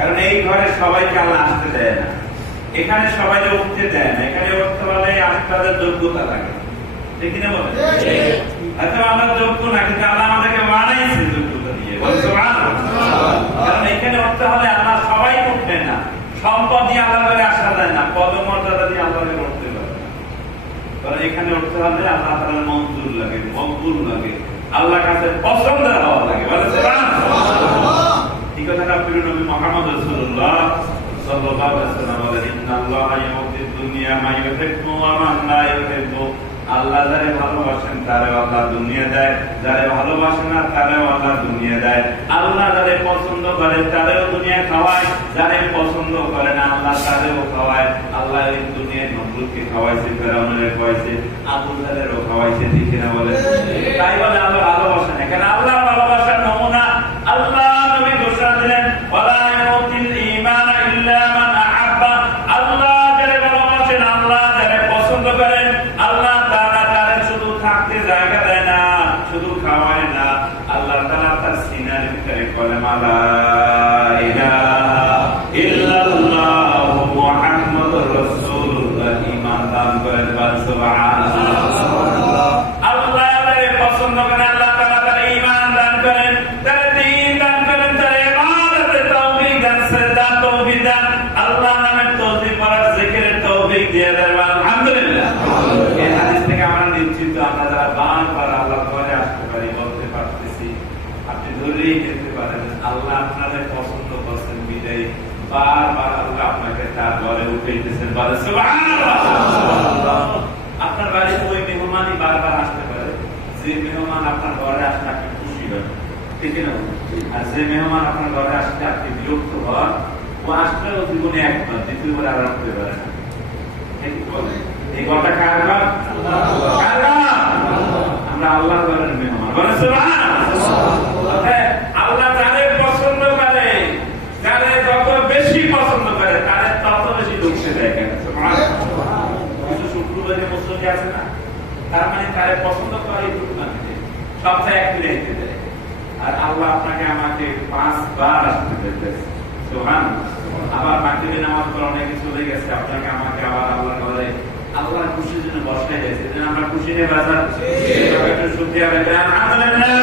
কারণ এই ঘরে সবাইকে আল্লাহ আসতে দেয় না, এখানে সবাই উঠতে দেয় না, এখানে উঠতে পারলে আপনাদের যোগ্যতা লাগে, ঠিক না বলেন? আচ্ছা আমরা যোগ্য না, কিন্তু আল্লাহ আমাদেরকে বানাইছে যোগ্যতা দিয়ে, কারণ এখানে উঠতে হলে আল্লাহ সবাই উঠবে না, সম্পদ দিয়ে আল্লাহ করে আসা যায় না, পদমর্যাদা দিয়ে আল্লাহ করে উঠতে পারে না, কারণ এখানে উঠতে হলে আল্লাহ তাআলার মঞ্জুর লাগে, মকবুল লাগে, আল্লাহর কাছে পছন্দ হওয়া লাগে, বলে সুবহানাল্লাহ। এই কথাটা প্রিয় নবী মুহাম্মদ রাসূলুল্লাহ সাল্লাল্লাহু আলাইহি ওয়াসাল্লাম বলেন, ইন্নাল্লাহা ইয়াউতিদ দুনিয়া মা ইউহিব্বু ওয়া মা লা ইউহিব্বু। আল্লাহ যারে ভালোবাসেন তারে আল্লাহ দুনিয়া দেয়, যারে ভালোবাসেন না তারেও আল্লাহ দুনিয়া দেয়। আল্লাহ যারে পছন্দ করে তারেও দুনিয়া খাওয়ায়, যারে পছন্দ করে না আল্লাহ তারেও খাওয়ায়। আল্লাহ এই দুনিয়ায় নমরুদকে খাওয়াইছে, ফেরাউনের খাওয়াইছে, আবু জাহেলেরও খাওয়াইছে, ঠিক না বলে? তাই বলে আল্লাহ ভালোবাসেন না, কারণ আল্লাহ ভালোবাসার নমুনা আল্লাহ নবী ঘোষণা দিলেন, ওয়ালা ইয়াউতিল ঈমানা ইল্লা মান আহাব্বা। আল্লাহ যারে ভালোবাসেন, আল্লাহ যারে পছন্দ করেন, আল্লাহ তাআলা তারে শুধু থাকতে জায়গা দেয় না, শুধু খাওয়ায় না, আল্লাহ তাআলা তার সিনার ভিতরে কলেমা লা ইলাহা ইল্লাল্লাহু মুহাম্মাদুর রাসূলুল্লাহ ঈমান দান করেন, সুবহানাল্লাহ। আল্লাহ যারে পছন্দ করেন, আল্লাহ তাআলা তারে ঈমান দান করেন, তারে দ্বীন দান করেন, তারে ইবাদতের তৌফিক দান, সিজদার তৌফিক দান, আল্লাহ নামের তসবিহ পড়ার জিকিরের তৌফিক দিয়ে দেন, আলহামদুলিল্লাহ। এই হাদিস থেকে আমরা নিশ্চিত, আমরা যারা বারবার আল্লাহর ঘরে আসতে পারি, বলতে পারতেছি, আপনি ধরেই নিতে পারেন আল্লাহ আপনাদের পছন্দ করছেন বিদায় বারবার আল্লাহ আপনাকে তার ঘরে উঠাইতেছেন, বলে সুবহানাল্লাহ। আপনার বাড়ি ওই মেহমানই বারবার আসতে পারে, যে মেহমান আপনার ঘরে আসলে আপনি খুশি হন, ঠিক না? আর যে মেহমান আপনার ঘরে আসলে আপনি বিরক্ত হন, ও আসলেও জীবনে একবার, দ্বিতীয়বার আর আসতে পারে না, ঠিক বলে? এই ঘরটা কার ঘর? কার ঘর? আমরা আল্লাহর ঘরের মেহমান, বলে সুবহানাল্লাহ। আল্লাহ যারে পছন্দ করে, যারে যত বেশি পছন্দ করে, তারে তত বেশি ঢুকতে দেয়, কেন? সুবহানাল্লাহ। কিছু শুক্রবারে মুসল্লি আছে না, তার মানে তারে পছন্দ করে একটু না, সপ্তাহে একদিন আসতে দেয়। আর আল্লাহ আপনাকে আমাকে 5 বার আসতে দিতেছে, সুবহানাল্লাহ। আবার মাগরিবে নামাজ পড়ে অনেকে চলে গেছে, আপনাকে আমাকে আবার আল্লাহর ঘরে আল্লাহর খুশির জন্য বসাই দিয়েছে, যেন আমরা খুশি নিয়ে বাজার একটু শুকরিয়া আদায়, আলহামদুলিল্লাহ।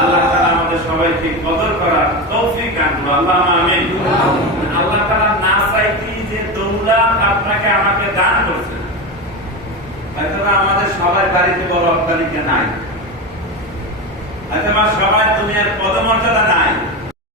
আল্লাহ তাআলা আমাদের সবাইকে কদর করার তৌফিক দান করুন, আল্লাহুম্মা আমিন। আল্লাহ তাআলা না চাইতেই যে দৌলত আপনাকে আমাকে দান করেছেন, হয়তো আমাদের সবার বাড়িতে বড় অট্টালিকা নাই, হয়তো সবার দুনিয়ার পদমর্যাদা নাই,